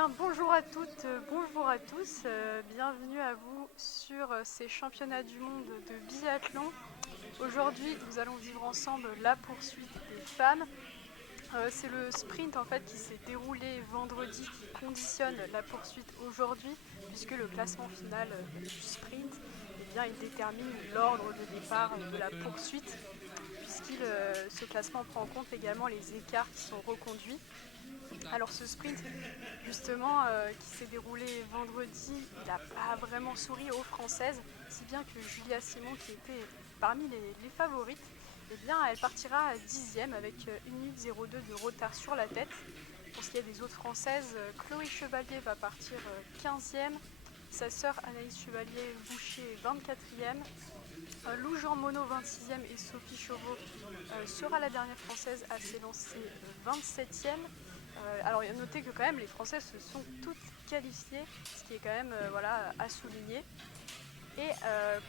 bien, bonjour à toutes, bonjour à tous, bienvenue à vous sur ces championnats du monde de biathlon. Aujourd'hui, nous allons vivre ensemble la poursuite des femmes. C'est le sprint en fait qui s'est déroulé vendredi qui conditionne la poursuite aujourd'hui, puisque le classement final du sprint, il détermine l'ordre de départ de la poursuite, ce classement prend en compte également les écarts qui sont reconduits. Alors ce sprint justement qui s'est déroulé vendredi, il n'a pas vraiment souri aux Françaises, si bien que Julia Simon, qui était parmi les favorites, elle partira à 10e avec 1 minute 02 de retard sur la tête. Pour ce qui est des autres Françaises, Chloé Chevalier va partir 15e, sa sœur Anaïs Chevalier-Boucher 24e, Lou Jean Monod 26e et Sophie Chauveau sera la dernière Française à s'élancer 27e. Alors il y a noté que quand même les Françaises se sont toutes qualifiées, ce qui est quand même à souligner. Et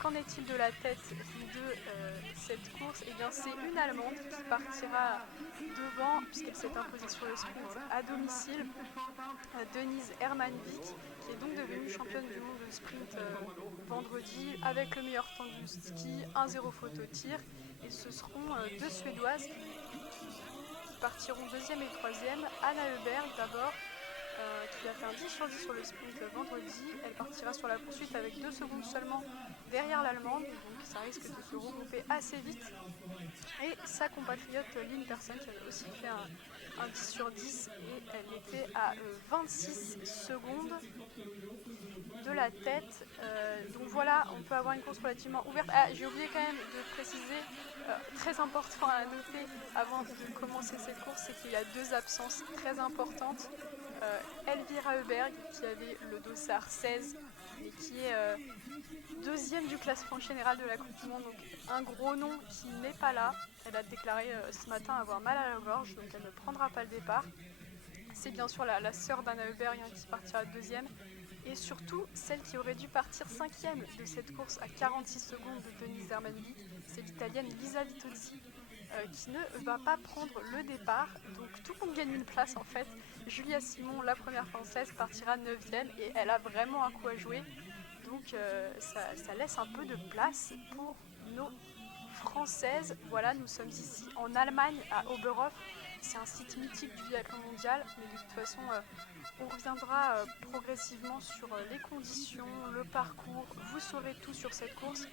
qu'en est-il de la tête de cette course? Eh bien c'est une Allemande qui partira devant puisqu'elle s'est imposée sur le sprint à domicile, Denise Hermanvik, qui est donc devenue championne du monde de sprint vendredi avec le meilleur temps du ski, 1-0 faute au tir. Et ce seront deux Suédoises qui partiront deuxième et troisième. Anna Heuberg d'abord, qui a fait un 10 sur 10 sur le sprint vendredi. Elle partira sur la poursuite avec 2 secondes seulement derrière l'Allemande, donc ça risque de se regrouper assez vite. Et sa compatriote Lynn Persson qui avait aussi fait un 10 sur 10 et elle était à 26 secondes de la tête. Donc voilà, on peut avoir une course relativement ouverte. Ah, j'ai oublié quand même de préciser, très important à noter avant de commencer cette course, c'est qu'il y a deux absences très importantes. Elvira Heuberg qui avait le dossard 16 et qui est deuxième du classement général de la Coupe du Monde, donc un gros nom qui n'est pas là. Elle a déclaré ce matin avoir mal à la gorge, donc elle ne prendra pas le départ. C'est bien sûr la sœur d'Anna Heuberg qui partira deuxième, et surtout celle qui aurait dû partir cinquième de cette course à 46 secondes de Denise Hermanvik, c'est l'italienne Lisa Vitozzi, qui ne va pas prendre le départ. Donc tout le monde gagne une place en fait. Julia Simon, la première française, partira 9e et elle a vraiment un coup à jouer. Donc ça laisse un peu de place pour nos françaises. Voilà, nous sommes ici en Allemagne, à Oberhof. C'est un site mythique du biathlon mondial, mais de toute façon, on reviendra progressivement sur les conditions, le parcours. Vous saurez tout sur cette course.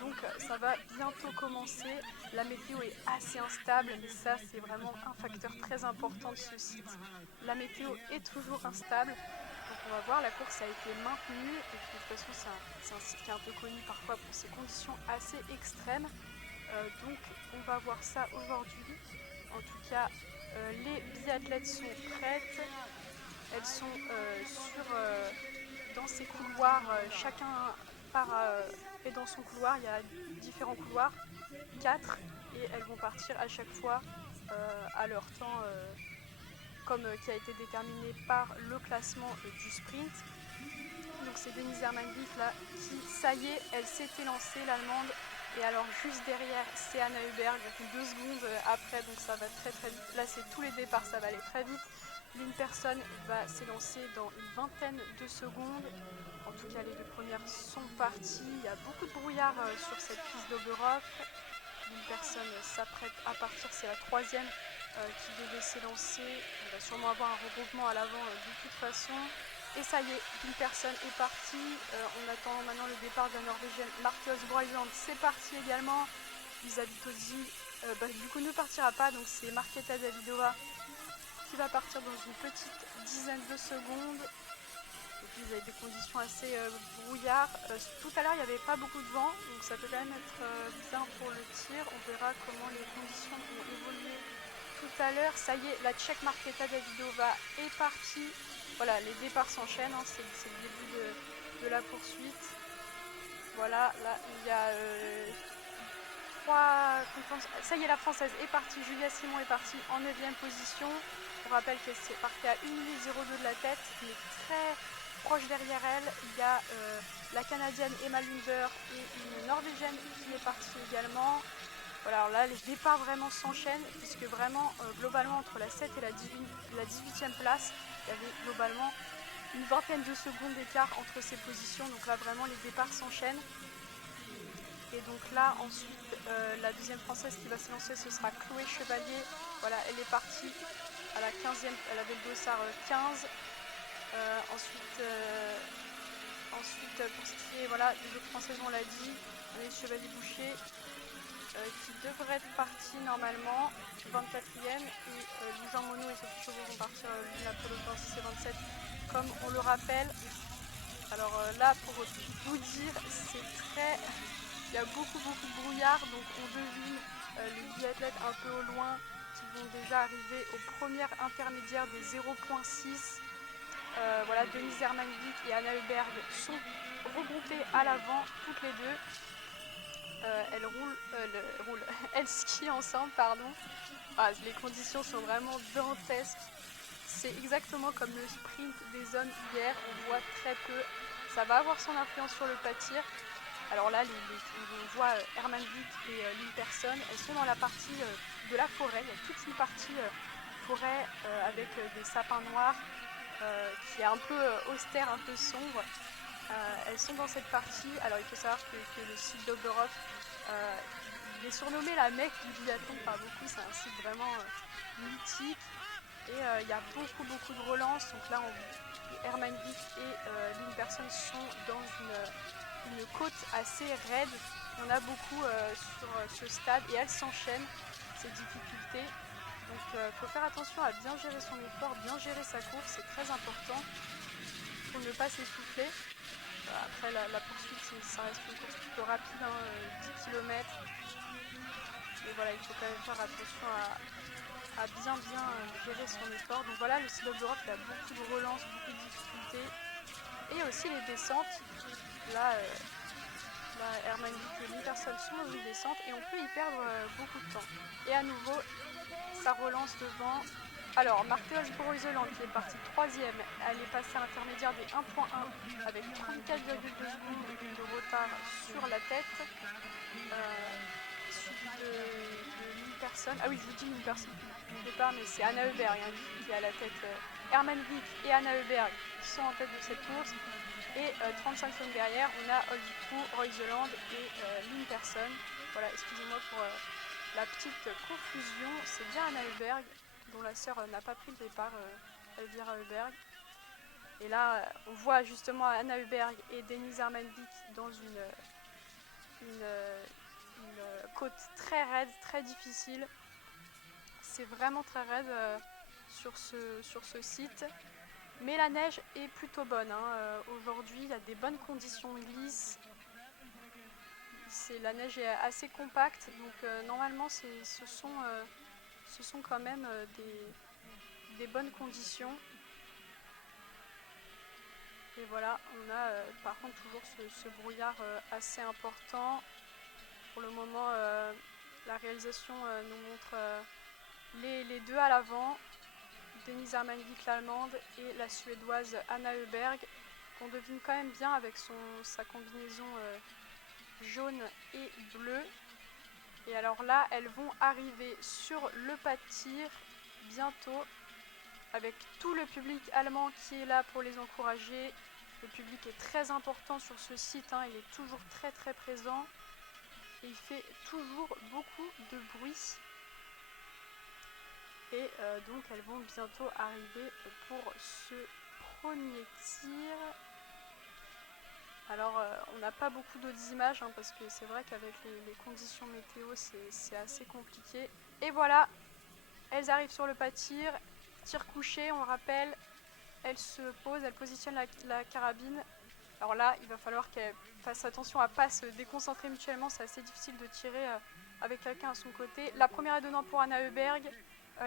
Donc ça va bientôt commencer. La météo est assez instable, mais ça c'est vraiment un facteur très important de ce site. La météo est toujours instable. Donc on va voir, la course a été maintenue et puis, de toute façon c'est un site qui est un peu connu parfois pour ses conditions assez extrêmes. Donc on va voir ça aujourd'hui. En tout cas, les biathlètes sont prêtes. Elles sont dans ces couloirs, chacun est dans son couloir. Il y a différents couloirs, 4, et elles vont partir à chaque fois à leur temps qui a été déterminé par le classement du sprint. Donc c'est Denise Hermanvik là qui, ça y est, elle s'est élancée, l'Allemande. Et alors juste derrière, c'est Anna Heuberg, 2 secondes après, donc ça va très très vite. Là c'est tous les départs, ça va aller très vite. Une personne va s'élancer dans une vingtaine de secondes. En tout cas, les deux premières sont parties. Il y a beaucoup de brouillard sur cette piste d'Oberhof. Une personne s'apprête à partir, c'est la troisième qui devait s'élancer. On va sûrement avoir un regroupement à l'avant de toute façon. Et ça y est, une personne est partie. On attend maintenant le départ de la Norvégienne Marcus Broiland. C'est parti également. Lisa Vitozzi du coup ne partira pas, donc c'est Marketa Davidova qui va partir dans une petite dizaine de secondes. Et puis vous avez des conditions assez brouillard. Tout à l'heure il n'y avait pas beaucoup de vent, donc ça peut quand même être bien pour le tir. On verra comment les conditions vont évoluer tout à l'heure. Ça y est, la Tchèque Marketa Davidova est partie. Voilà, les départs s'enchaînent, c'est le début de la poursuite. Voilà, là il y a 3 conférences. Ça y est, la française est partie, Julia Simon est partie en 9e position. On rappelle qu'elle s'est partie à 1 minute 02 de la tête, mais très proche derrière elle, il y a la Canadienne Emma Lunder et une Norvégienne qui est partie également. Voilà, alors là, les départs vraiment s'enchaînent, puisque vraiment, globalement, entre la 7 et la 18e place, Il y avait globalement une vingtaine de secondes d'écart entre ces positions, donc là vraiment les départs s'enchaînent. Et donc là ensuite la deuxième française qui va se lancer, ce sera Chloé Chevalier. Voilà, elle est partie à la 15e, elle avait le dossard 15. Ensuite, pour ce qui est voilà, des autres françaises, on l'a dit, Anaïs Chevalier-Boucher qui devrait être partie normalement, 24e, et Lou-Jean Monod et Sophie Chauveau vont partir l'une après l'autre 26 et 27, comme on le rappelle. Alors là, pour vous dire, c'est très... Il y a beaucoup de brouillard, donc on devine les biathlètes un peu au loin qui vont déjà arriver aux premières intermédiaires des 0,6. Voilà, Denise Hermanvik et Anna Heuberg sont regroupées à l'avant, toutes les deux. Elles skient ensemble, pardon. Ah, les conditions sont vraiment dantesques. C'est exactement comme le sprint des hommes hier, on voit très peu. Ça va avoir son influence sur le pâtir. Alors là, on voit Hermanvik et Lynn Persson, elles sont dans la partie de la forêt. Il y a toute une partie forêt avec des sapins noirs qui est un peu austère, un peu sombre. Elles sont dans cette partie. Alors il faut savoir que le site d'Oberhof, il est surnommé la Mecque du biathlon par beaucoup. C'est un site vraiment mythique. Et il y a beaucoup de relances. Donc là, Hermanvik et Lynn Persson sont dans une côte assez raide. Il y en a beaucoup sur ce stade et elles s'enchaînent, ces difficultés. Donc il faut faire attention à bien gérer son effort, bien gérer sa course, c'est très important pour ne pas s'essouffler. Après la poursuite, ça reste une course plutôt rapide, 10 km. Et voilà, il faut quand même faire attention à bien gérer son effort. Donc voilà, le silo d'Europe, il y a beaucoup de relances, beaucoup de difficultés. Et aussi les descentes. Là Hermanvik et Lynn Persson sont dans une descente et on peut y perdre beaucoup de temps. Et à nouveau, ça relance devant. Alors, Marthe Breuseland qui est partie 3e, elle est passée à l'intermédiaire des 1.1 avec 34,2 secondes de retard sur la tête. Suivi de Lynn Persson. Ah oui, je vous dis Lynn Persson au départ, mais c'est Anna Heuberg qui est à la tête. Hermanvik et Anna Heuberg sont en tête de cette course. Et 35 secondes derrière, on a Oldipu, Reuseland et Lynn Persson. Voilà, excusez-moi pour la petite confusion. C'est bien Anna Heuberg, dont la sœur n'a pas pris le départ, Elvira Heuberg. Et là, on voit justement Anna Heuberg et Denise Hermanvik dans une côte très raide, très difficile. C'est vraiment très raide sur ce site. Mais la neige est plutôt bonne. Aujourd'hui, il y a des bonnes conditions de glisse. La neige est assez compacte, donc normalement, ce sont quand même des bonnes conditions. Et voilà, on a par contre toujours ce brouillard assez important. Pour le moment, la réalisation nous montre les deux à l'avant. Denise Hermanvik, l'allemande, et la suédoise Anna Heuberg, qu'on devine quand même bien avec sa combinaison jaune et bleu. Et alors là, elles vont arriver sur le pas de tir bientôt, avec tout le public allemand qui est là pour les encourager. Le public est très important sur ce site, il est toujours très présent et il fait toujours beaucoup de bruit. Et donc elles vont bientôt arriver pour ce premier tir. Alors on n'a pas beaucoup d'autres images parce que c'est vrai qu'avec les conditions météo c'est assez compliqué. Et voilà, elles arrivent sur le pas de tir couché, on le rappelle. Elles se posent, elles positionnent la carabine. Alors là, il va falloir qu'elles fassent attention à ne pas se déconcentrer mutuellement, c'est assez difficile de tirer avec quelqu'un à son côté. La première est donnant pour Anna Heuberg.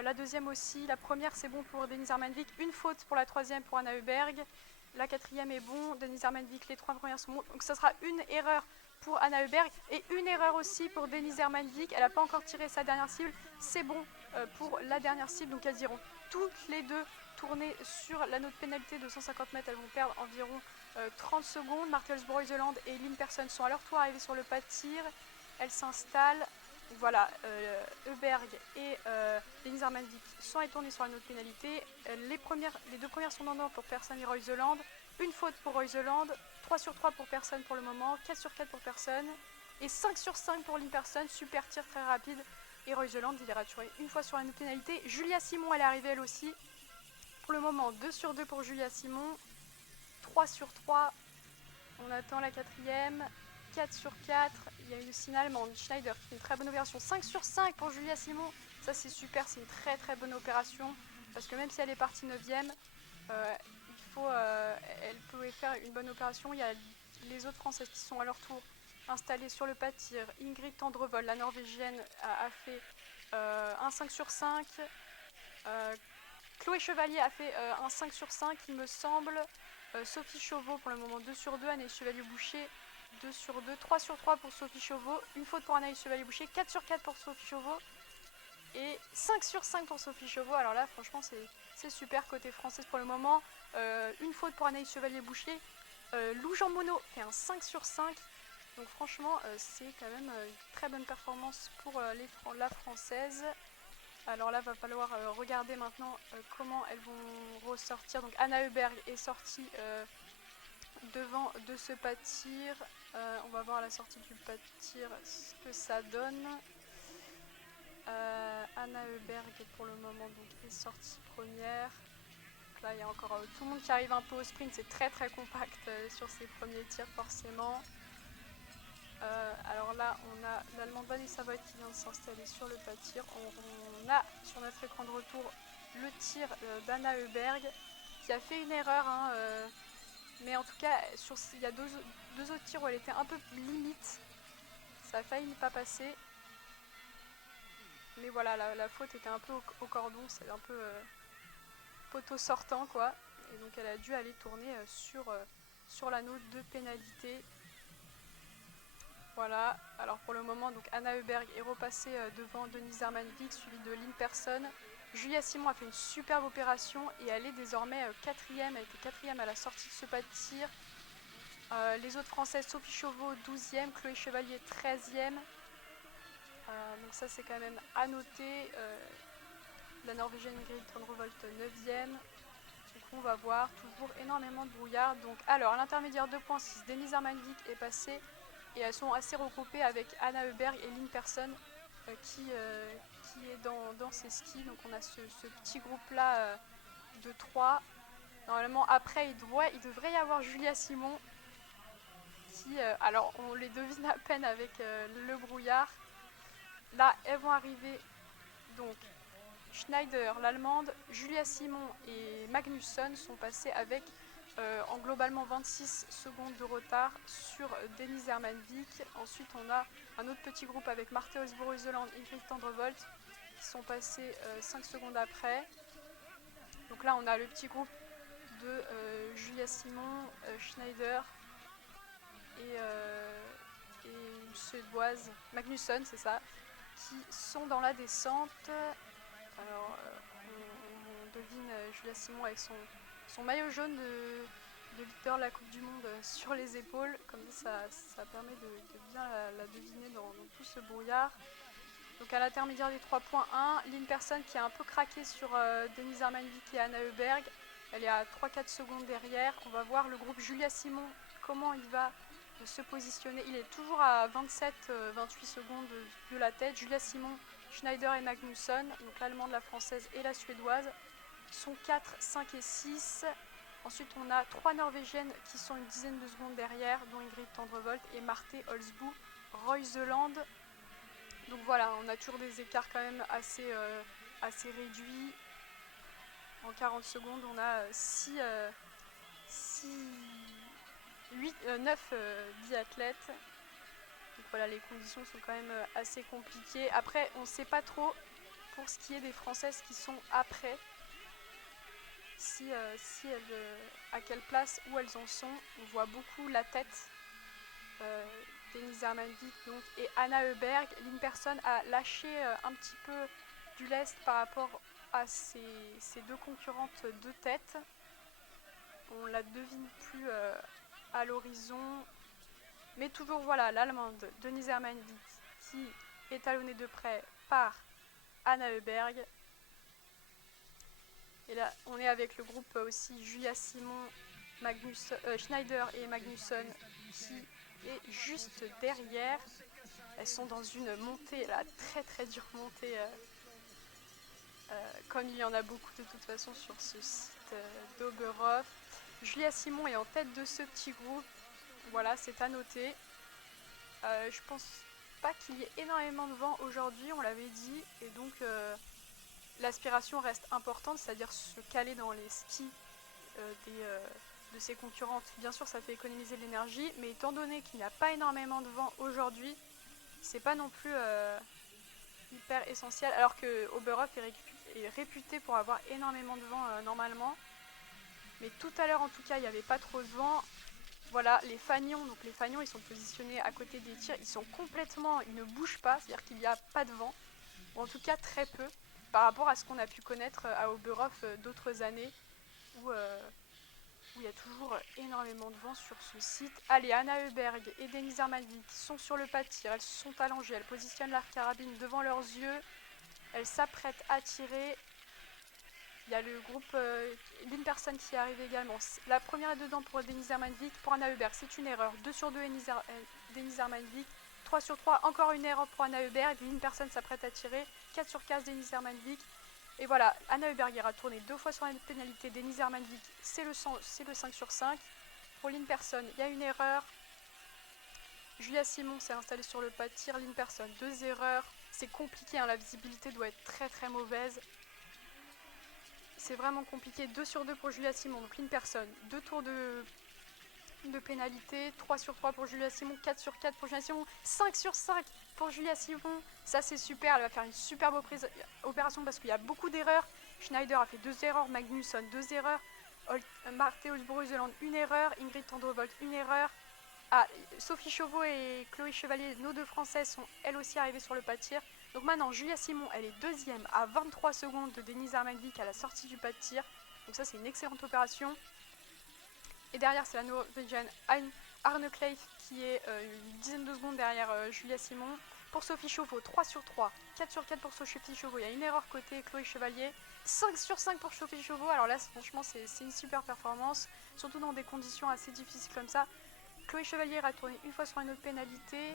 La deuxième aussi, la première c'est bon pour Denise Hermanvik, une faute pour la troisième pour Anna Heuberg, la quatrième est bon, Denise Hermanvik, les trois premières sont bons, donc ça sera une erreur pour Anna Heuberg et une erreur aussi pour Denise Hermanvik, elle n'a pas encore tiré sa dernière cible, c'est bon pour la dernière cible, donc elles iront toutes les deux tourner sur l'anneau de pénalité de 150 mètres, elles vont perdre environ 30 secondes, Marthe Breuseland et Lynn Persson sont à leur tour arrivées sur le pas de tir, elles s'installent. Voilà, Heuberg et Denise Hermanvik sont retournés sur la note pénalité. Les deux premières sont dans pour personne et Royseland. Une faute pour Royseland, 3 sur 3 pour personne pour le moment, 4 sur 4 pour personne. Et 5 sur 5 pour l'Inperson, super tir très rapide. Et Royseland, il est raturé une fois sur la note pénalité. Julia Simon, elle est arrivée elle aussi. Pour le moment, 2 sur 2 pour Julia Simon. 3 sur 3, on attend la quatrième. 4 sur 4, il y a une signe allemande, Schneider, qui fait une très bonne opération. 5 sur 5 pour Julia Simon, ça c'est super, c'est une très très bonne opération. Parce que même si elle est partie 9ème, elle peut faire une bonne opération. Il y a les autres Françaises qui sont à leur tour installées sur le pas de tir. Ingrid Tendrevol, la Norvégienne, a fait un 5 sur 5. Chloé Chevalier a fait un 5 sur 5, il me semble. Sophie Chauveau, pour le moment, 2 sur 2. Anaïs Chevalier-Boucher, 2 sur 2. 3 sur 3 pour Sophie Chauveau. Une faute pour Anaïs Chevalier-Boucher. 4 sur 4 pour Sophie Chauveau. Et 5 sur 5 pour Sophie Chauveau. Alors là, franchement, c'est super côté française pour le moment. Une faute pour Anaïs Chevalier-Boucher. Lou Jean Monod fait un 5 sur 5. Donc franchement, c'est quand même une très bonne performance pour la française. Alors là, va falloir regarder maintenant comment elles vont ressortir. Donc Anna Heuberg est sortie devant de ce pas de tir. On va voir à la sortie du pas de tir ce que ça donne. Anna Heuberg pour le moment donc, est sortie première. Donc là, il y a encore tout le monde qui arrive un peu au sprint. C'est très très compact sur ces premiers tirs forcément. Alors là, on a l'Allemande Vanessa Voigt qui vient de s'installer sur le pas de tir. On a sur notre écran de retour le tir d'Anna Heuberg qui a fait une erreur. Mais en tout cas, il y a deux autres tirs où elle était un peu limite. Ça a failli ne pas passer. Mais voilà, la faute était un peu au cordon. C'est un peu poteau sortant quoi. Et donc elle a dû aller tourner sur la note de pénalité. Voilà, alors pour le moment, donc Anna Heuberg est repassée devant Denise Hermanvik, suivie de Lynn. Julia Simon a fait une superbe opération et elle est désormais quatrième, elle était quatrième à la sortie de ce pas de tir. Les autres françaises, Sophie Chauveau 12e, Chloé Chevalier 13e. Donc ça c'est quand même à noter. La Norvégienne Ingrid Tendrevol 9e. Donc on va voir, toujours énormément de brouillard. Donc alors à l'intermédiaire 2.6, Denise Hermanvik est passée. Et elles sont assez regroupées avec Anna Heuberg et Lynn qui est dans ses skis. Donc on a ce petit groupe-là de 3. Normalement, après, il devrait y avoir Julia Simon. Alors, on les devine à peine avec le brouillard. Là, elles vont arriver. Donc, Schneider, l'Allemande, Julia Simon et Magnusson sont passés avec en globalement 26 secondes de retard sur Denise Hermanvik. Ensuite, on a un autre petit groupe avec Marthe Osborne-Reuseland et Ingrid Tendrevol qui sont passés 5 secondes après. Donc là, on a le petit groupe de Julia Simon, Schneider et une suédoise, Magnusson, c'est ça, qui sont dans la descente. Alors, on devine Julia Simon avec son maillot jaune de leader de la Coupe du Monde sur les épaules. Comme ça permet de bien la deviner dans tout ce brouillard. Donc à l'intermédiaire des 3.1, Lynn qui a un peu craqué sur Denise Hermanvik et Anna Heuberg. Elle est à 3-4 secondes derrière. On va voir le groupe Julia Simon, comment il va se positionner. Il est toujours à 27-28 secondes de la tête. Julia Simon, Schneider et Magnusson, donc l'allemande, la française et la suédoise, sont 4, 5 et 6. Ensuite, on a 3 norvégiennes qui sont une dizaine de secondes derrière, dont Ingrid Tendrevol et Marthe Olsbu Reuseland. Donc voilà, on a toujours des écarts quand même assez réduits. En 40 secondes, on a 9 biathlètes. Donc voilà, les conditions sont quand même assez compliquées. Après, on ne sait pas trop pour ce qui est des Françaises qui sont après. À quelle place où elles en sont. On voit beaucoup la tête. Denise Hermanvik donc, et Anna Heuberg. Lynn a lâché un petit peu du lest par rapport à ses deux concurrentes de tête. On la devine plus à l'horizon. Mais toujours voilà, l'Allemande Denise Hermanvik qui étalonnée de près par Anna Heuberg. Et là, on est avec le groupe aussi Julia Simon, Schneider et Magnusson qui est juste derrière. Elles sont dans une montée, là, très très dure montée, comme il y en a beaucoup de toute façon sur ce site d'Oberhof. Julia Simon est en tête de ce petit groupe, voilà, c'est à noter. Je pense pas qu'il y ait énormément de vent aujourd'hui, on l'avait dit, et donc l'aspiration reste importante, c'est-à-dire se caler dans les skis de ses concurrentes. Bien sûr, ça fait économiser de l'énergie, mais étant donné qu'il n'y a pas énormément de vent aujourd'hui, c'est pas non plus hyper essentiel, alors que Oberhof est réputé pour avoir énormément de vent normalement. Mais tout à l'heure, en tout cas, il n'y avait pas trop de vent. Voilà, les fanions, donc les fanions, ils sont positionnés à côté des tirs, ils ne bougent pas, c'est-à-dire qu'il n'y a pas de vent, ou en tout cas très peu, par rapport à ce qu'on a pu connaître à Oberhof d'autres années, où il y a toujours énormément de vent sur ce site. Allez, Anna Heuberg et Denise Hermanvik sont sur le pas de tir, elles sont allongées, elles positionnent leur carabine devant leurs yeux, elles s'apprêtent à tirer. Il y a le groupe d'une personne qui arrive également. La première est dedans pour Denise Hermanvik. Pour Anna Heuberg, c'est une erreur. 2 sur 2, Denise Hermanvik. 3 sur 3, encore une erreur pour Anna Heuberg. Une personne s'apprête à tirer. 4 sur 15, Denise Hermanvik. Et voilà, Anna Heuberg ira tourner 2 fois sur la pénalité. Denise Hermanvik, c'est le 5 sur 5. Pour Lynn Person, il y a une erreur. Julia Simon s'est installée sur le pas de tir. Lynn Person, 2 erreurs. C'est compliqué, hein, la visibilité doit être très très mauvaise. C'est vraiment compliqué. 2 sur 2 pour Julia Simon, donc Lynn Person. 2 tours de pénalité. 3 sur 3 pour Julia Simon. 4 sur 4 pour Julia Simon. 5 sur 5 pour Julia Simon. Ça, c'est super. Elle va faire une superbe opération parce qu'il y a beaucoup d'erreurs. Schneider a fait 2 erreurs. Magnusson, 2 erreurs. Marthe Holzbrouzeland, 1 erreur. Ingrid Tendrevolt, 1 erreur. Sophie Chauveau et Chloé Chevalier, nos 2 Françaises, sont elles aussi arrivées sur le pas de tir. Donc maintenant, Julia Simon, elle est deuxième à 23 secondes de Denise Hermanvik à la sortie du pas de tir. Donc ça, c'est une excellente opération. Et derrière, c'est la Norvégienne Arne Kleif qui est une dizaine de secondes derrière Julia Simon. Pour Sophie Chauveau, 3 sur 3, 4 sur 4 pour Sophie Chauveau. Il y a une erreur côté Chloé Chevalier. 5 sur 5 pour Sophie Chauveau. Alors là, franchement, c'est une super performance, surtout dans des conditions assez difficiles comme ça. Chloé Chevalier a tourné une fois sur une autre pénalité.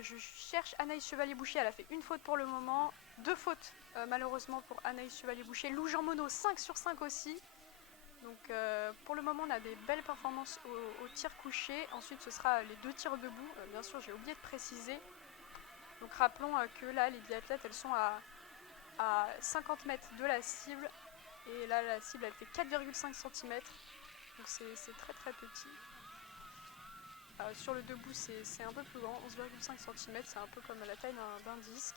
Je cherche Anaïs Chevalier-Boucher, elle a fait une faute pour le moment. 2 fautes malheureusement pour Anaïs Chevalier-Boucher. Lou Jean Monod, 5 sur 5 aussi. Donc pour le moment on a des belles performances au tir couché. Ensuite ce sera les 2 tirs debout. Bien sûr j'ai oublié de préciser. Donc rappelons que là les biathlètes elles sont à 50 mètres de la cible. Et là la cible elle fait 4,5 cm. Donc c'est très très petit. Sur le debout, c'est un peu plus grand, 11,5 cm, c'est un peu comme la taille d'un disque.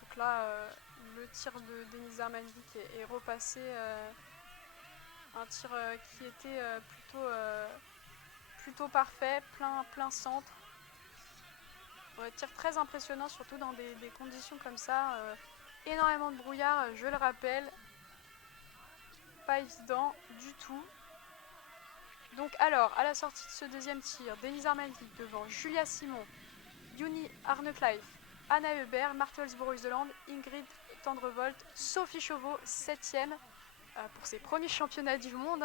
Donc là, le tir de Denise Hermanvik est repassé, un tir qui était plutôt parfait, plein centre. Tir très impressionnant, surtout dans des conditions comme ça. Énormément de brouillard, je le rappelle. Pas évident du tout. Donc alors, à la sortie de ce deuxième tir, Denise Hermanvik devant Julia Simon, Juni Arne Kleif, Anna Heuberg, Marthe Holzbrouzeland, Ingrid Tendrevolt, Sophie Chauveau, 7ème pour ses premiers championnats du monde.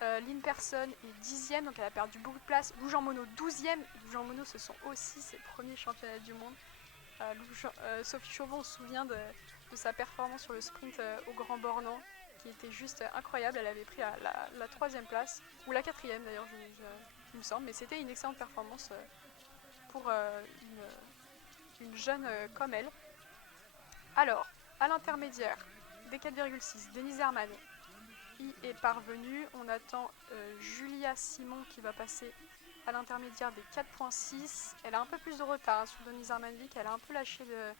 Lynn Person est 10ème, donc elle a perdu beaucoup de place. Lou Jean Monod, 12ème. Lou Jean Monod, ce sont aussi ses premiers championnats du monde. Sophie Chauveau, on se souvient de sa performance sur le sprint au Grand Bornand, qui était juste incroyable. Elle avait pris la 3ème place, ou la 4ème d'ailleurs, il me semble, mais c'était une excellente performance pour une jeune comme elle. Alors, à l'intermédiaire, des 4,6, Denise Herman y est parvenue. On attend Julia Simon qui va passer à l'intermédiaire des 4,6. Elle a un peu plus de retard sur Denise Hermanvik, elle a un peu lâché de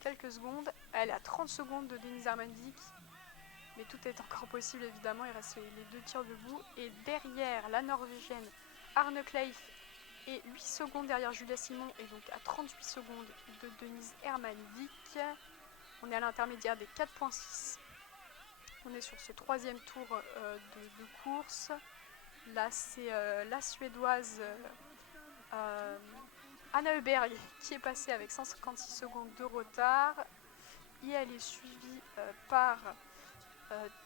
quelques secondes. Elle est à 30 secondes de Denise Hermanvik. Mais tout est encore possible évidemment, il reste les 2 tirs debout. Et derrière, la Norvégienne Arne Kleif est 8 secondes derrière Julia Simon et donc à 38 secondes de Denise Hermanvik. On est à l'intermédiaire des 4,6. On est sur ce 3e tour de course. Là c'est la Suédoise Anna Heuberg qui est passée avec 156 secondes de retard. Et elle est suivie par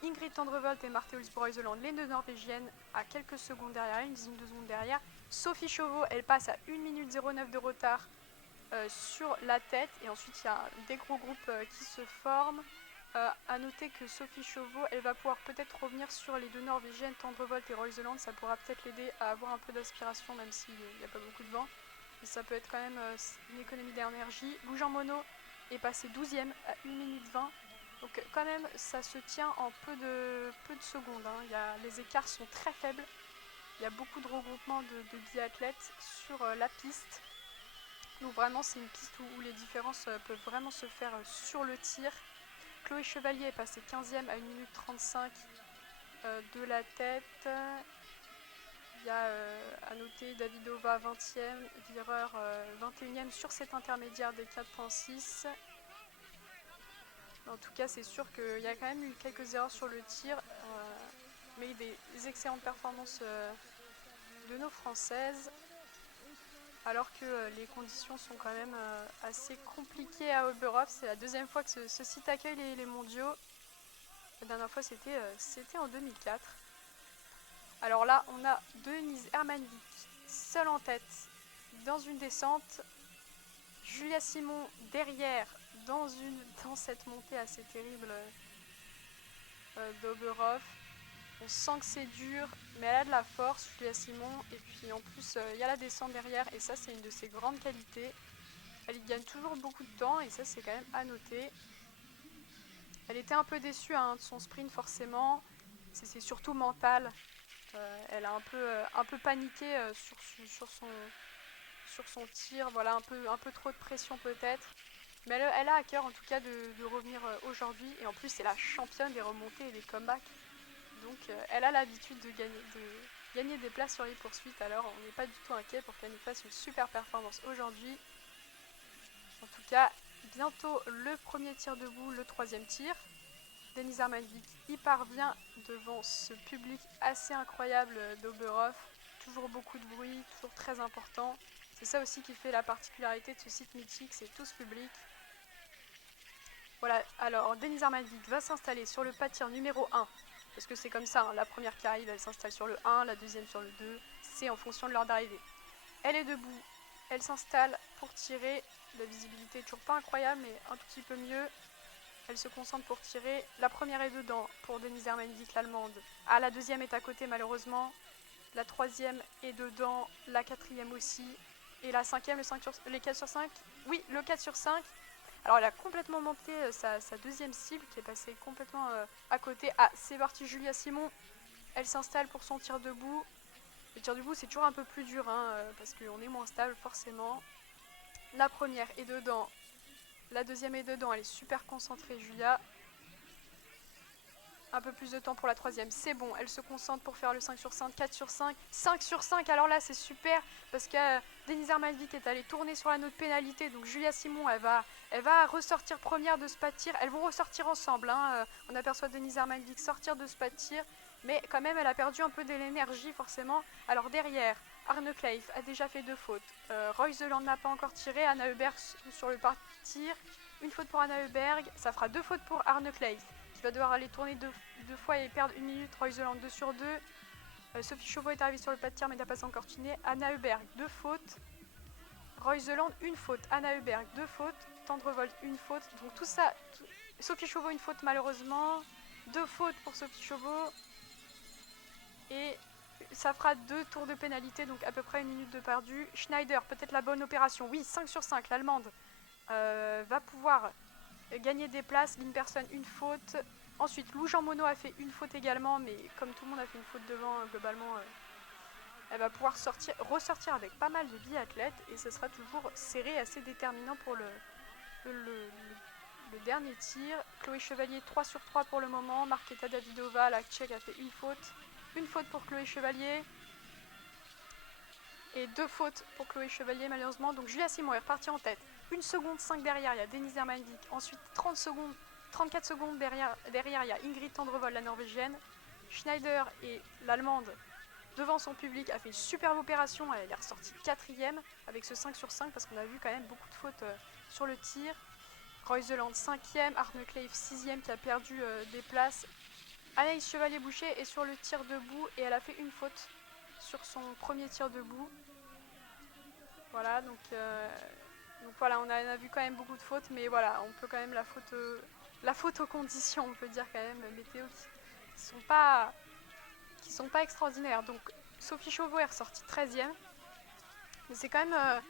Ingrid Tendrevold et Marte Olsbo-Reuseland, les deux norvégiennes, à quelques secondes derrière, une dizaine de secondes derrière. Sophie Chauveau, elle passe à 1 minute 09 de retard sur la tête. Et ensuite, il y a des gros groupes qui se forment. À noter que Sophie Chauveau, elle va pouvoir peut-être revenir sur les deux norvégiennes, Tendrevold et Reuseland. Ça pourra peut-être l'aider à avoir un peu d'aspiration, même s'il n'y a pas beaucoup de vent. Mais ça peut être quand même une économie d'énergie. Lou Jean Monod est passé 12e à 1 minute 20. Donc quand même, ça se tient en peu de secondes. Les écarts sont très faibles. Il y a beaucoup de regroupements de biathlètes sur la piste. Donc vraiment, c'est une piste où les différences peuvent vraiment se faire sur le tir. Chloé Chevalier est passée 15e à 1 minute 35 de la tête. Il y a à noter Davidova 20e, Vireur 21e sur cet intermédiaire des 4.6. En tout cas, c'est sûr qu'il y a quand même eu quelques erreurs sur le tir, mais des excellentes performances de nos Françaises, alors que les conditions sont quand même assez compliquées à Oberhof. C'est la deuxième fois que ce site accueille les mondiaux. La dernière fois, c'était en 2004. Alors là, on a Denise Hermanvik, seule en tête, dans une descente. Julia Simon derrière, dans cette montée assez terrible d'Oberhof. On sent que c'est dur, mais elle a de la force, Julia Simon. Et puis en plus, il y a la descente derrière, et ça, c'est une de ses grandes qualités. Elle y gagne toujours beaucoup de temps, et ça, c'est quand même à noter. Elle était un peu déçue de son sprint, forcément. C'est surtout mental. Elle a un peu paniqué sur son tir. Voilà, un peu trop de pression peut-être. Mais elle a à cœur en tout cas de revenir aujourd'hui. Et en plus, c'est la championne des remontées et des comebacks. Donc elle a l'habitude de gagner des places sur les poursuites. Alors on n'est pas du tout inquiet pour qu'elle nous fasse une super performance aujourd'hui. En tout cas, bientôt le premier tir debout, le troisième tir. Denise Hermanvik y parvient devant ce public assez incroyable d'Oberhof. Toujours beaucoup de bruit, toujours très important. C'est ça aussi qui fait la particularité de ce site mythique, c'est tout ce public. Voilà, alors Denise Hermanvik va s'installer sur le pas de tir numéro 1. Parce que c'est comme ça, la première qui arrive, elle s'installe sur le 1, la deuxième sur le 2. C'est en fonction de l'heure d'arrivée. Elle est debout, elle s'installe pour tirer. La visibilité est toujours pas incroyable, mais un tout petit peu mieux. Elle se concentre pour tirer. La première est dedans pour Denise Hermanvik, l'allemande. Ah, la deuxième est à côté malheureusement. La troisième est dedans. La quatrième aussi. Et la cinquième, les 4 sur 5. Oui, le 4 sur 5. Alors elle a complètement manqué sa deuxième cible qui est passée complètement à côté. Ah, c'est parti, Julia Simon. Elle s'installe pour son tir debout. Le tir debout, c'est toujours un peu plus dur parce qu'on est moins stable forcément. La première est dedans. La deuxième est dedans, elle est super concentrée, Julia. Un peu plus de temps pour la troisième, c'est bon. Elle se concentre pour faire le 5 sur 5, 4 sur 5, 5 sur 5. Alors là, c'est super parce que Denise Hermanvik est allée tourner sur la note pénalité. Donc Julia Simon, elle va ressortir première de ce pas de tir. Elles vont ressortir ensemble. On aperçoit Denise Hermanvik sortir de ce pas de tir. Mais quand même, elle a perdu un peu de l'énergie forcément. Alors derrière, Arne Kleif a déjà fait 2 fautes. Reuseland n'a pas encore tiré. Anna Heuberg sur le pas de tir. Une faute pour Anna Heuberg. Ça fera 2 fautes pour Arne Kleif. Qui va devoir aller tourner deux fois et perdre 1 minute. Reuseland 2 sur 2. Sophie Chauveau est arrivée sur le pas de tir mais n'a pas encore tiré. Anna Heuberg 2 fautes. Reuseland 1 faute. Anna Heuberg 2 fautes. Tendrevold 1 faute. Donc tout ça. Sophie Chauveau 1 faute malheureusement. 2 fautes pour Sophie Chauveau. Et ça fera 2 tours de pénalité, donc à peu près 1 minute de perdu. Schneider, peut-être la bonne opération. Oui, 5 sur 5, l'allemande va pouvoir gagner des places. Linperson, 1 faute. Ensuite, Lou Jean Monod a fait 1 faute également, mais comme tout le monde a fait 1 faute devant, globalement, elle va pouvoir ressortir avec pas mal de biathlètes. Et ce sera toujours serré, assez déterminant pour le dernier tir. Chloé Chevalier, 3 sur 3 pour le moment. Marketa Davidova, la Tchèque, a fait 1 faute. 1 faute pour Chloé Chevalier. Et 2 fautes pour Chloé Chevalier, malheureusement. Donc Julia Simon est repartie en tête. 1 seconde 5 derrière, il y a Denise Hermanvik. Ensuite, 34 secondes derrière, il y a Ingrid Tendrevold, la norvégienne. Schneider et l'allemande devant son public, a fait une superbe opération, elle est ressortie 4ème avec ce 5 sur 5 parce qu'on a vu quand même beaucoup de fautes sur le tir. Royce Deland 5ème, Arne Kleiv 6ème qui a perdu des places. Anaïs Chevalier-Boucher est sur le tir debout et elle a fait une faute sur son premier tir debout. Voilà, donc voilà, on a vu quand même beaucoup de fautes, mais voilà, on peut quand même la faute aux conditions, on peut dire quand même, météo qui sont pas extraordinaires. Donc Sophie Chauveau est ressortie 13ème, mais c'est quand même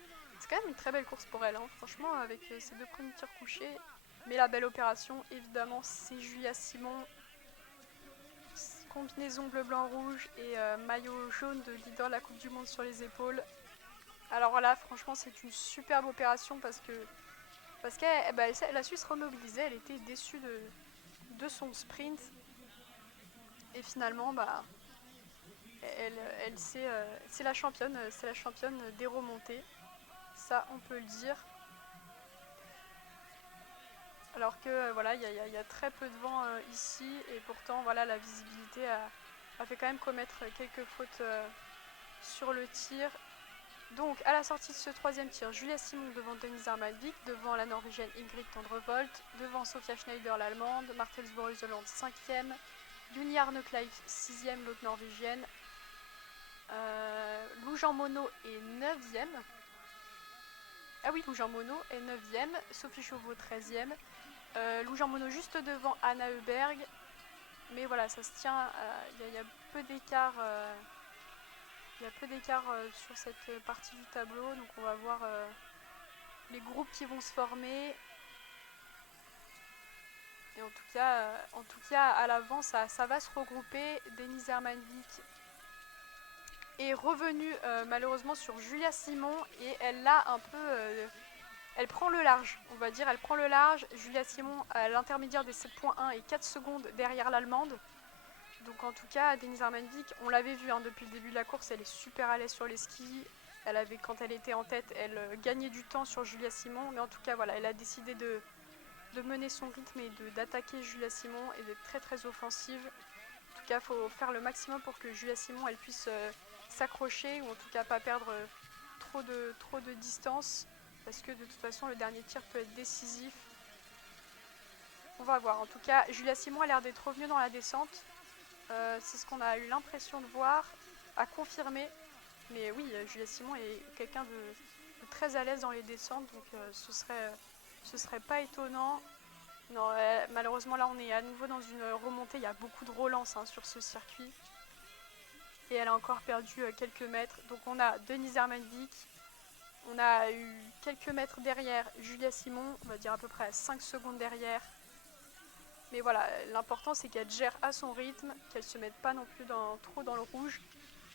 une très belle course pour elle, hein. Franchement, avec ses 2 premiers tirs couchés. Mais la belle opération, évidemment, c'est Julia Simon. Combinaison bleu-blanc-rouge et maillot jaune de leader de la Coupe du Monde sur les épaules. Alors là, franchement, c'est une superbe opération parce que la Suisse remobilisée, elle était déçue de son sprint. Et finalement, c'est la championne des remontées. Ça, on peut le dire. Alors que voilà, il y a très peu de vent ici et pourtant voilà, la visibilité a fait quand même commettre quelques fautes sur le tir. Donc à la sortie de ce 3ème tir, Julia Simon devant Denise Hermanvik, devant la Norvégienne Ingrid Tendrevold, devant Sofia Schneider l'Allemande, Martelsborg-Isoland 5ème, Juni Arne Kleiv 6ème, l'autre Norvégienne, Lou Jean Monod est 9ème. Ah oui, Lou Jean Monod est 9ème, Sophie Chauveau 13ème. Lou Jean Monod juste devant Anna Heuberg, mais voilà, ça se tient, il y a peu d'écart sur cette partie du tableau, donc on va voir les groupes qui vont se former. Et en tout cas à l'avant, ça va se regrouper. Denise Hermanvik est revenue malheureusement sur Julia Simon et elle l'a un peu... elle prend le large, on va dire, elle prend le large. Julia Simon à l'intermédiaire des 7.1 et 4 secondes derrière l'Allemande. Donc en tout cas, Denise Hermanvik, on l'avait vu depuis le début de la course, elle est super à l'aise sur les skis. Quand elle était en tête, elle gagnait du temps sur Julia Simon. Mais en tout cas, voilà, elle a décidé de mener son rythme et d'attaquer Julia Simon et d'être très très offensive. En tout cas, il faut faire le maximum pour que Julia Simon elle puisse s'accrocher ou en tout cas pas perdre trop de distance. Parce que de toute façon, le dernier tir peut être décisif. On va voir. En tout cas, Julia Simon a l'air d'être revenue dans la descente. C'est ce qu'on a eu l'impression de voir, à confirmer. Mais oui, Julia Simon est quelqu'un de très à l'aise dans les descentes, donc ce serait pas étonnant. Non, malheureusement là on est à nouveau dans une remontée, il y a beaucoup de relance sur ce circuit. Et elle a encore perdu quelques mètres. Donc on a Denise Hermanvik, on a eu quelques mètres derrière Julia Simon, on va dire à peu près 5 secondes derrière. Mais voilà, l'important c'est qu'elle gère à son rythme, qu'elle se mette pas non plus trop dans le rouge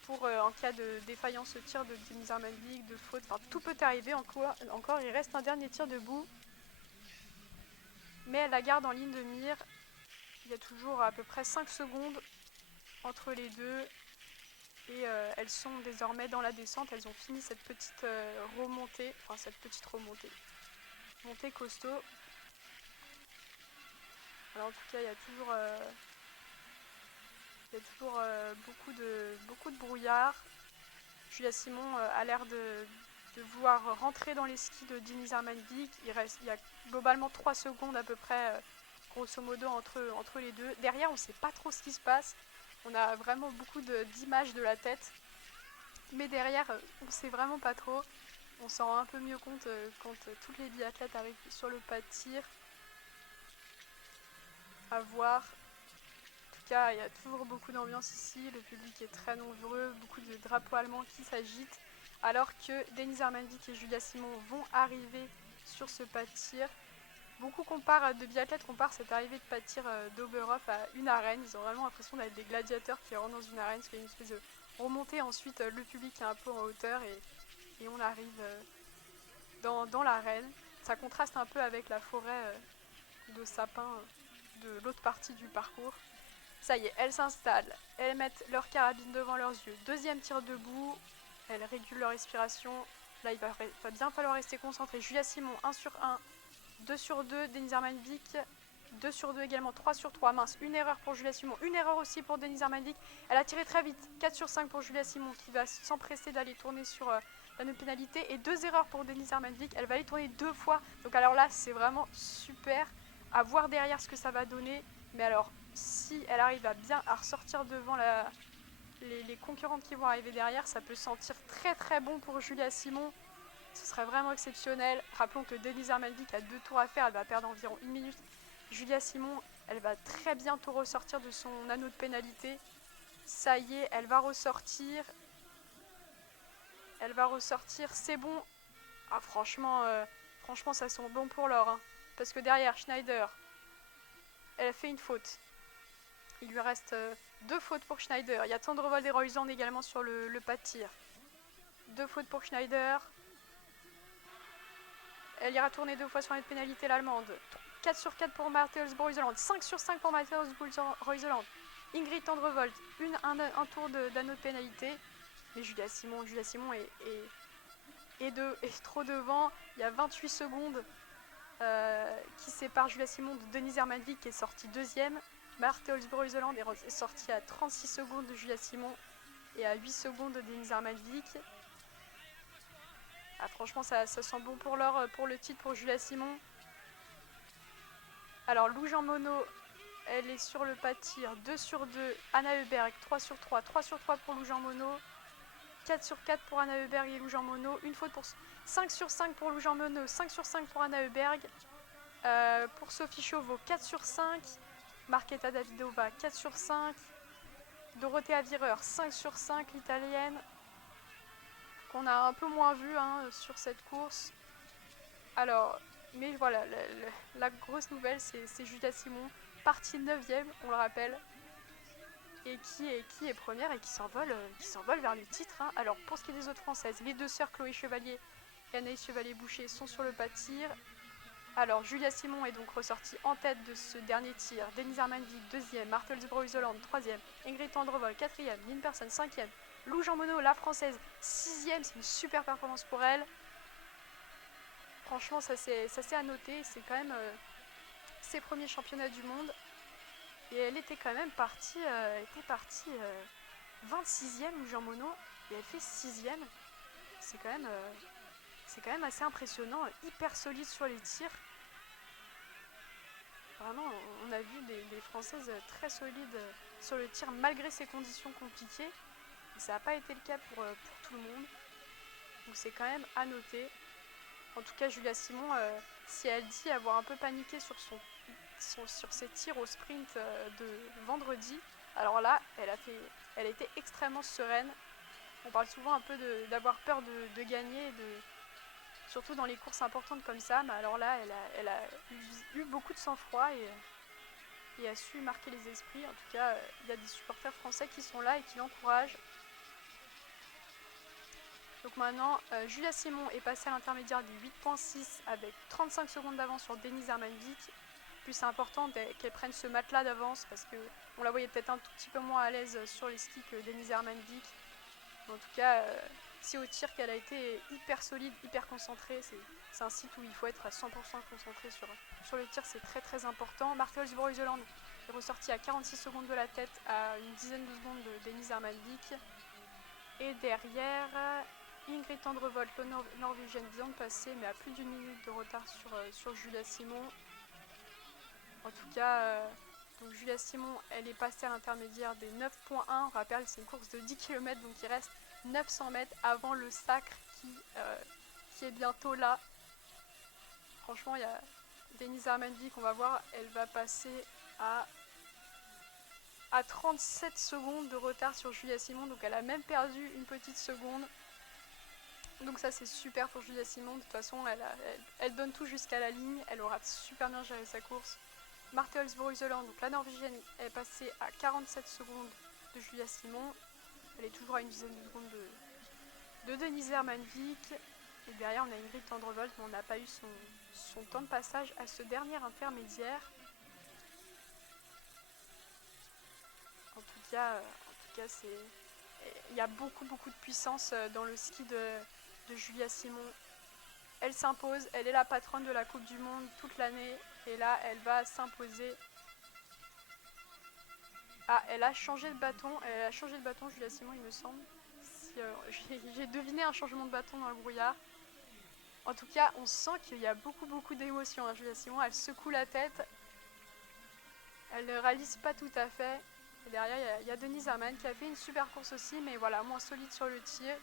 pour en cas de défaillance au tir de Denise Hermanvik, de faute, enfin tout peut arriver encore, il reste un dernier tir debout. Mais elle la garde en ligne de mire, il y a toujours à peu près 5 secondes entre les deux et elles sont désormais dans la descente, elles ont fini cette petite remontée, montée costaud. Alors en tout cas, il y a toujours beaucoup de brouillard. Julia Simon a l'air de vouloir rentrer dans les skis de Denise Hermanvik. Il y a globalement 3 secondes à peu près, grosso modo, entre les deux. Derrière, on ne sait pas trop ce qui se passe. On a vraiment beaucoup d'images de la tête. Mais derrière, on ne sait vraiment pas trop. On s'en rend un peu mieux compte quand toutes les biathlètes arrivent sur le pas de tir. À voir. En tout cas, il y a toujours beaucoup d'ambiance ici. Le public est très nombreux. Beaucoup de drapeaux allemands qui s'agitent. Alors que Denise Hermanvik et Julia Simon vont arriver sur ce pas de tir. Beaucoup de biathlètes comparent cette arrivée de pas de tir d'Oberhof à une arène. Ils ont vraiment l'impression d'être des gladiateurs qui rentrent dans une arène, parce qu'il y a une espèce de remontée. Ensuite, le public est un peu en hauteur et on arrive dans l'arène. Ça contraste un peu avec la forêt de sapins de l'autre partie du parcours. Ça y est, elles s'installent, elles mettent leur carabine devant leurs yeux. Deuxième tir debout, elles régulent leur respiration. Là, il va bien falloir rester concentré. Julia Simon, 1 sur 1, 2 sur 2, Denise Hermanvik 2 sur 2 également, 3 sur 3, mince, une erreur pour Julia Simon, une erreur aussi pour Denise Hermanvik. Elle a tiré très vite, 4 sur 5 pour Julia Simon qui va s'empresser d'aller tourner sur l'anneau de pénalité et 2 erreurs pour Denise Hermanvik, elle va aller tourner 2 fois. Donc alors là, c'est vraiment super à voir derrière ce que ça va donner. Mais alors, si elle arrive à bien ressortir devant les concurrentes qui vont arriver derrière, ça peut sentir très très bon pour Julia Simon. Ce serait vraiment exceptionnel. Rappelons que Denise Hermanvik a 2 tours à faire, elle va perdre environ 1 minute. Julia Simon, elle va très bientôt ressortir de son anneau de pénalité. Ça y est, elle va ressortir. Elle va ressortir, c'est bon. Ah, franchement, ça sent bon pour l'or. Hein. Parce que derrière, Schneider, elle a fait une faute. Il lui reste 2 fautes pour Schneider. Il y a Tendrevold et Roysand également sur le pas de tir. 2 fautes pour Schneider. Elle ira tourner 2 fois sur la pénalité l'allemande. 4 sur 4 pour Matheus Bruyseland. 5 sur 5 pour Matheus Bruyseland. Ingrid Tendrevold, un tour d'anneau de pénalité. Mais Julia Simon est trop devant. Il y a 28 secondes qui séparent Julia Simon de Denise Hermanvik qui est sortie deuxième. Matheus Bruyseland est sortie à 36 secondes de Julia Simon et à 8 secondes de Denise Hermanvik. Ah, franchement, ça sent bon pour l'or, pour le titre pour Julia Simon. Alors, Lou Jean Monod, elle est sur le pas de tir, 2 sur 2. Anna Heuberg, 3 sur 3. 3 sur 3 pour Lou Jean Monod. 4 sur 4 pour Anna Heuberg et Lou Jean Monod. Une faute pour 5 sur 5 pour Lou Jean Monod. 5 sur 5 pour Anna Heuberg. Pour Sophie Chauveau, 4 sur 5. Marketa Davidova, 4 sur 5. Dorothea Virer, 5 sur 5, l'italienne. Qu'on a un peu moins vu sur cette course. Alors, mais voilà, la grosse nouvelle, c'est Julia Simon, partie 9ème, on le rappelle, et qui est première et qui s'envole vers le titre. Hein. Alors, pour ce qui est des autres françaises, les 2 sœurs Chloé Chevalier et Anaïs Chevalier-Boucher sont sur le pas de tir. Alors, Julia Simon est donc ressortie en tête de ce dernier tir. Denise Hermanvik, 2e, Matheus Bruyseland, 3e, Ingrid Tendrevold, 4e, Lynn Persson, 5e, Lou Jean Monod, la française, 6e, c'est une super performance pour elle. Franchement, ça c'est à noter, c'est quand même ses premiers championnats du monde. Et elle était quand même partie 26e, Lou Jean Monod, et elle fait 6e. C'est quand même assez impressionnant, hyper solide sur les tirs. Vraiment, on a vu des Françaises très solides sur le tir malgré ces conditions compliquées. Ça n'a pas été le cas pour tout le monde. Donc c'est quand même à noter. En tout cas, Julia Simon, si elle dit avoir un peu paniqué sur ses tirs au sprint de vendredi, alors là, elle a été extrêmement sereine. On parle souvent un peu d'avoir peur de gagner, surtout dans les courses importantes comme ça, mais alors là, elle a eu beaucoup de sang-froid et a su marquer les esprits. En tout cas, il y a des supporters français qui sont là et qui l'encouragent. Donc maintenant, Julia Simon est passée à l'intermédiaire des 8.6 avec 35 secondes d'avance sur Denise Hermanvik. Puis c'est important qu'elle prenne ce matelas d'avance parce qu'on la voyait peut-être un tout petit peu moins à l'aise sur les skis que Denise Hermanvik. En tout cas, c'est au tir qu'elle a été hyper solide, hyper concentrée. C'est un site où il faut être à 100% concentré sur le tir, c'est très très important. Matheus Bruyseland est ressorti à 46 secondes de la tête, à une dizaine de secondes de Denise Hermanvik. Et derrière, Ingrid Tendrevold, le norvégienne, vient de passer, mais à plus d'une minute de retard sur Julia Simon. En tout cas, donc Julia Simon, elle est passée à l'intermédiaire des 9.1. On rappelle, c'est une course de 10 km, donc il reste 900 mètres avant le sacre qui est bientôt là. Franchement, il y a Denise Hermanvik, on va voir, elle va passer à 37 secondes de retard sur Julia Simon, donc elle a même perdu une petite seconde. Donc ça c'est super pour Julia Simon, de toute façon elle donne tout jusqu'à la ligne, elle aura super bien géré sa course. Matheus Bruyseland, donc la norvégienne, est passée à 47 secondes de Julia Simon. Elle est toujours à une dizaine de secondes de Denise Hermanvik. Et derrière on a Ingrid Tendrevold, mais on n'a pas eu son temps de passage à ce dernier intermédiaire. En tout cas il y a beaucoup de puissance dans le ski de Julia Simon. Elle s'impose, elle est la patronne de la Coupe du Monde toute l'année. Et là, elle va s'imposer. Ah, elle a changé de bâton. Julia Simon, il me semble. Si, j'ai deviné un changement de bâton dans le brouillard. En tout cas, on sent qu'il y a beaucoup d'émotions. Hein. Julia Simon, elle secoue la tête. Elle ne réalise pas tout à fait. Et derrière, il y a Denise Herrmann qui a fait une super course aussi, mais voilà, moins solide sur le tir.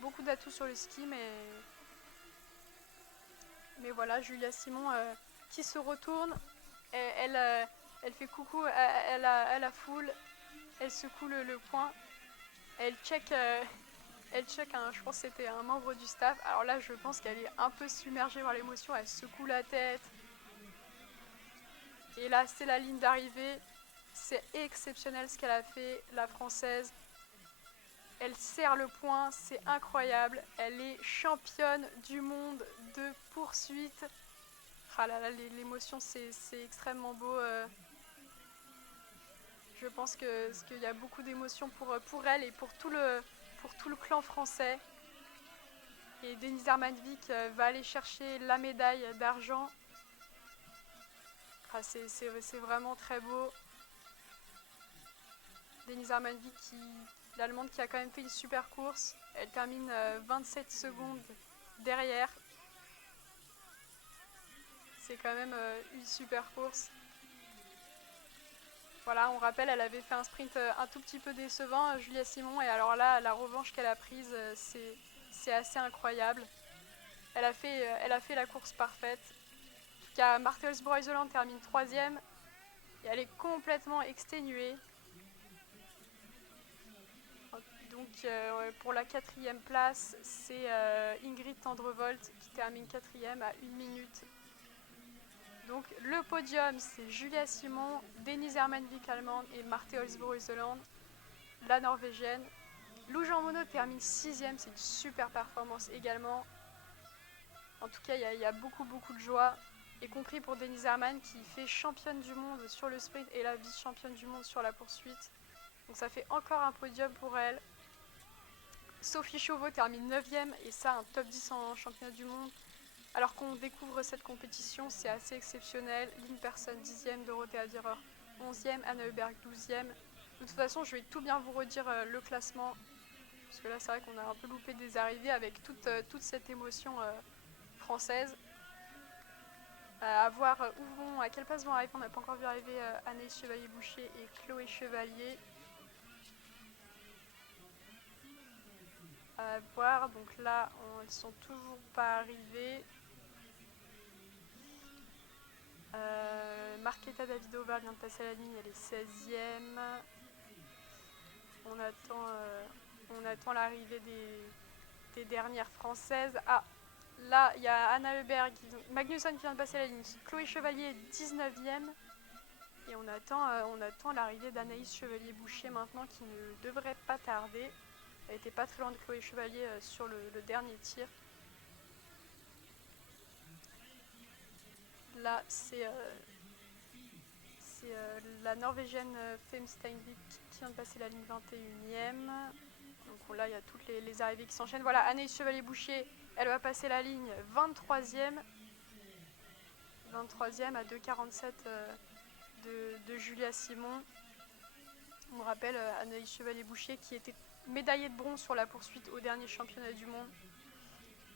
Beaucoup d'atouts sur le ski, mais voilà, Julia Simon qui se retourne. Elle fait coucou à la foule. Elle secoue le poing. Elle check, je pense que c'était un membre du staff. Alors là, je pense qu'elle est un peu submergée par l'émotion. Elle secoue la tête. Et là, c'est la ligne d'arrivée. C'est exceptionnel ce qu'elle a fait, la française. Elle serre le poing, c'est incroyable. Elle est championne du monde de poursuite. Ah là là, l'émotion, c'est extrêmement beau. Je pense qu'il y a beaucoup d'émotions pour elle et pour tout le clan français. Et Denise Hermanvik va aller chercher la médaille d'argent. Ah, c'est vraiment très beau. Denise Hermanvik, l'Allemande qui a quand même fait une super course. Elle termine 27 secondes derrière. C'est quand même une super course. Voilà, on rappelle, elle avait fait un sprint un tout petit peu décevant, Julia Simon, et alors là, la revanche qu'elle a prise, c'est assez incroyable. Elle a fait la course parfaite. En tout cas, Marthe Helsborg-Isoland termine 3ème, et elle est complètement exténuée. Donc pour la 4ème place, c'est Ingrid Tendrevolt qui termine 4ème à 1 minute. Donc le podium, c'est Julia Simon, Denise Hermanvik allemande et Marthe Helsborg-Isoland, la norvégienne. Lou Jean Monod termine 6ème, c'est une super performance également. En tout cas, il y a beaucoup de joie, y compris pour Denise Herrmann qui fait championne du monde sur le sprint et la vice-championne du monde sur la poursuite. Donc ça fait encore un podium pour elle. Sophie Chauveau termine 9ème et ça, un top 10 en championnat du monde. Alors qu'on découvre cette compétition, c'est assez exceptionnel. Lynn Persson 10ème, Dorothea Virer 11ème, Anna Heuberg 12ème. De toute façon, je vais tout bien vous redire le classement. Parce que là, c'est vrai qu'on a un peu loupé des arrivées avec toute cette émotion française. À voir à quelle place vont arriver. On n'a pas encore vu arriver Anaïs Chevalier-Boucher et Chloé Chevalier. À voir, donc là, elles sont toujours pas arrivées. Marketa Davidova vient de passer la ligne, elle est 16ème. On attend l'arrivée des dernières françaises. Ah, là, il y a Anna Heuberg, Magnusson qui vient de passer la ligne. Chloé Chevalier, 19ème. Et on attend l'arrivée d'Anaïs Chevalier-Boucher maintenant, qui ne devrait pas tarder. Elle n'était pas très loin de Chloé Chevalier sur le dernier tir. Là, c'est la norvégienne Fem Steinvik qui vient de passer la ligne 21ème. Donc là, il y a toutes les arrivées qui s'enchaînent. Voilà, Anaïs Chevalier-Boucher, elle va passer la ligne 23ème. 23ème à 2,47 de Julia Simon. On rappelle Anaïs Chevalier-Boucher qui était médaillée de bronze sur la poursuite au dernier championnat du monde.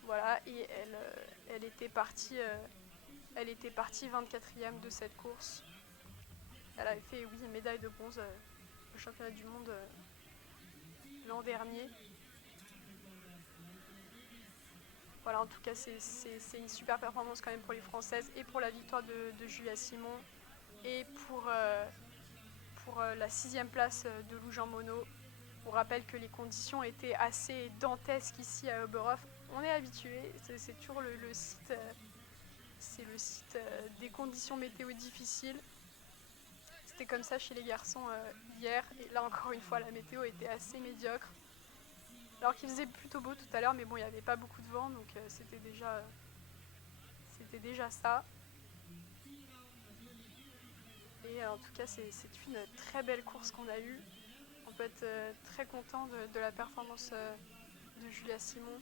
Voilà, et elle était partie 24ème de cette course. Elle avait fait, oui, une médaille de bronze au championnat du monde l'an dernier. Voilà, en tout cas, c'est une super performance quand même pour les Françaises et pour la victoire de Julia Simon et pour la 6ème place de Lou Jean Monod. On rappelle que les conditions étaient assez dantesques ici à Oberhof. On est habitué, c'est toujours le site, c'est le site des conditions météo difficiles. C'était comme ça chez les garçons hier, et là encore une fois la météo était assez médiocre. Alors qu'il faisait plutôt beau tout à l'heure, mais bon, il n'y avait pas beaucoup de vent, donc c'était déjà ça. Et en tout cas, c'est une très belle course qu'on a eue. On peut être très content de la performance de Julia Simon.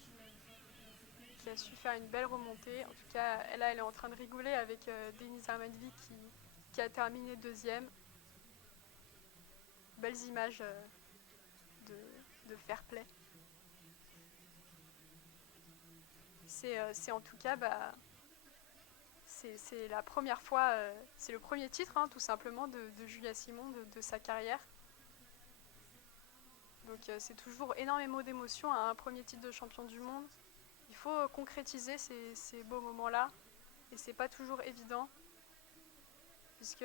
qui a su faire une belle remontée. En tout cas, elle est en train de rigoler avec Denise Hermanvik qui a terminé deuxième. Belles images de fair play. C'est en tout cas, c'est la première fois, c'est le premier titre tout simplement de Julia Simon de sa carrière. Donc c'est toujours énormément d'émotions à un premier titre de champion du monde. Il faut concrétiser ces beaux moments-là et c'est pas toujours évident puisque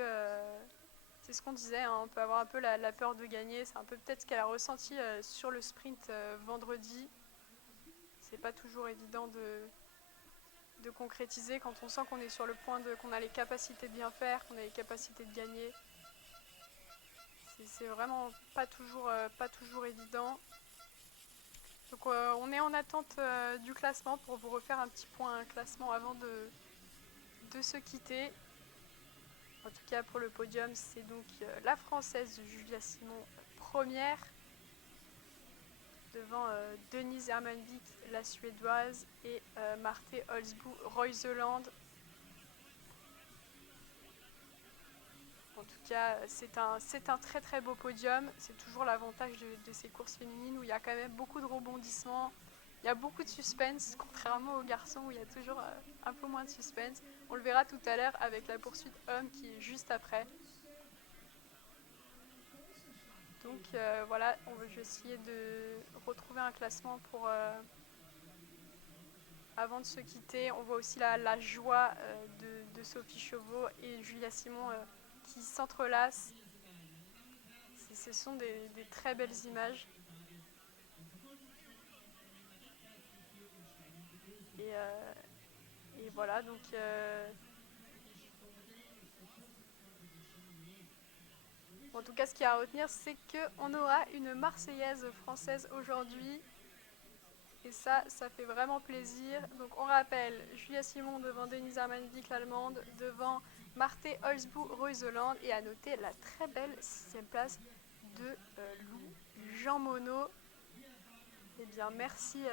c'est ce qu'on disait, on peut avoir un peu la peur de gagner. C'est un peu peut-être ce qu'elle a ressenti sur le sprint vendredi. C'est pas toujours évident de concrétiser quand on sent qu'on est sur le point qu'on a les capacités de bien faire, qu'on a les capacités de gagner. C'est vraiment pas toujours évident. Donc on est en attente du classement pour vous refaire un petit point classement avant de se quitter. En tout cas pour le podium, c'est donc la Française Julia Simon première, devant Denise Hermanvik, la Suédoise, et Marte Holzbu Reuseland. En tout cas, c'est un très très beau podium. C'est toujours l'avantage de ces courses féminines où il y a quand même beaucoup de rebondissements. Il y a beaucoup de suspense, contrairement aux garçons où il y a toujours un peu moins de suspense. On le verra tout à l'heure avec la poursuite homme qui est juste après. Donc voilà, je vais essayer de retrouver un classement pour avant de se quitter. On voit aussi la joie de Sophie Chauveau et Julia Simon qui s'entrelacent. Ce sont des très belles images. Et voilà, donc en tout cas, ce qu'il y a à retenir, c'est qu'on aura une Marseillaise française aujourd'hui. Et ça fait vraiment plaisir. Donc on rappelle, Julia Simon devant Denise Hermanvik, l'allemande, devant Marte Holzbu Reuseland, et à noter la très belle 6e place de Lou Jean Monod. Eh bien, merci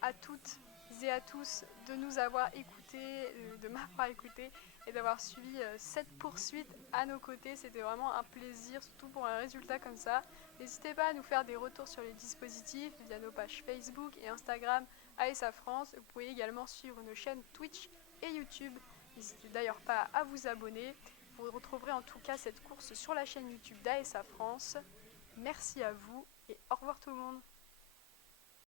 à toutes et à tous de nous avoir écoutés, de m'avoir écouté et d'avoir suivi cette poursuite à nos côtés. C'était vraiment un plaisir, surtout pour un résultat comme ça. N'hésitez pas à nous faire des retours sur les dispositifs via nos pages Facebook et Instagram ASA France. Vous pouvez également suivre nos chaînes Twitch et YouTube. N'hésitez d'ailleurs pas à vous abonner. Vous retrouverez en tout cas cette course sur la chaîne YouTube d'ASA France. Merci à vous et au revoir tout le monde.